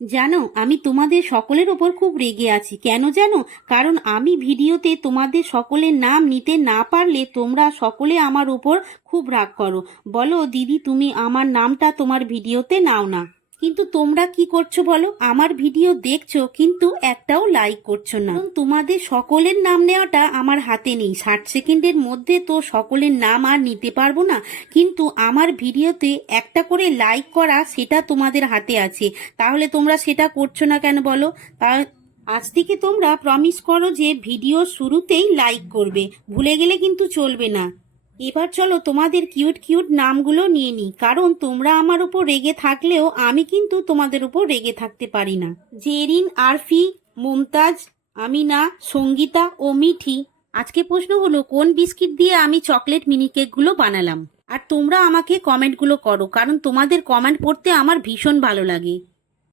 জানো, আমি তোমাদের সকলের ওপর খুব রেগে আছি। কেন জানো? কারণ আমি ভিডিওতে তোমাদের সকলের নাম নিতে না পারলে তোমরা সকলে আমার উপর খুব রাগ করো। বলো, দিদি তুমি আমার নামটা তোমার ভিডিওতে নাও না। কিন্তু তোমরা কি করছো বলো? আমার ভিডিও দেখছো কিন্তু একটাও লাইক করছো না। কারণ তোমাদের সকলের নাম নেওয়াটা আমার হাতে নেই। 60 সেকেন্ডের মধ্যে তো সকলের নাম আর নিতে পারবো না। কিন্তু আমার ভিডিওতে একটা করে লাইক করা, সেটা তোমাদের হাতে আছে। তাহলে তোমরা সেটা করছো না কেন বলো? তা আজ থেকে তোমরা প্রমিস করো যে ভিডিও শুরুতেই লাইক করবে। ভুলে গেলে কিন্তু চলবে না। এবার চলো তোমাদের কিউট কিউট নামগুলো নিয়ে নিই, কারণ তোমরা আমার উপর রেগে থাকলেও আমি কিন্তু তোমাদের উপর রেগে থাকতে পারি না। জেরিন, আরফি, মুমতাজ, আমিনা, সঙ্গীতা ও মিঠি। আজকে প্রশ্ন হলো, কোন বিস্কিট দিয়ে আমি চকলেট মিনি কেকগুলো বানালাম? আর তোমরা আমাকে কমেন্টগুলো করো, কারণ তোমাদের কমেন্ট পড়তে আমার ভীষণ ভালো লাগে।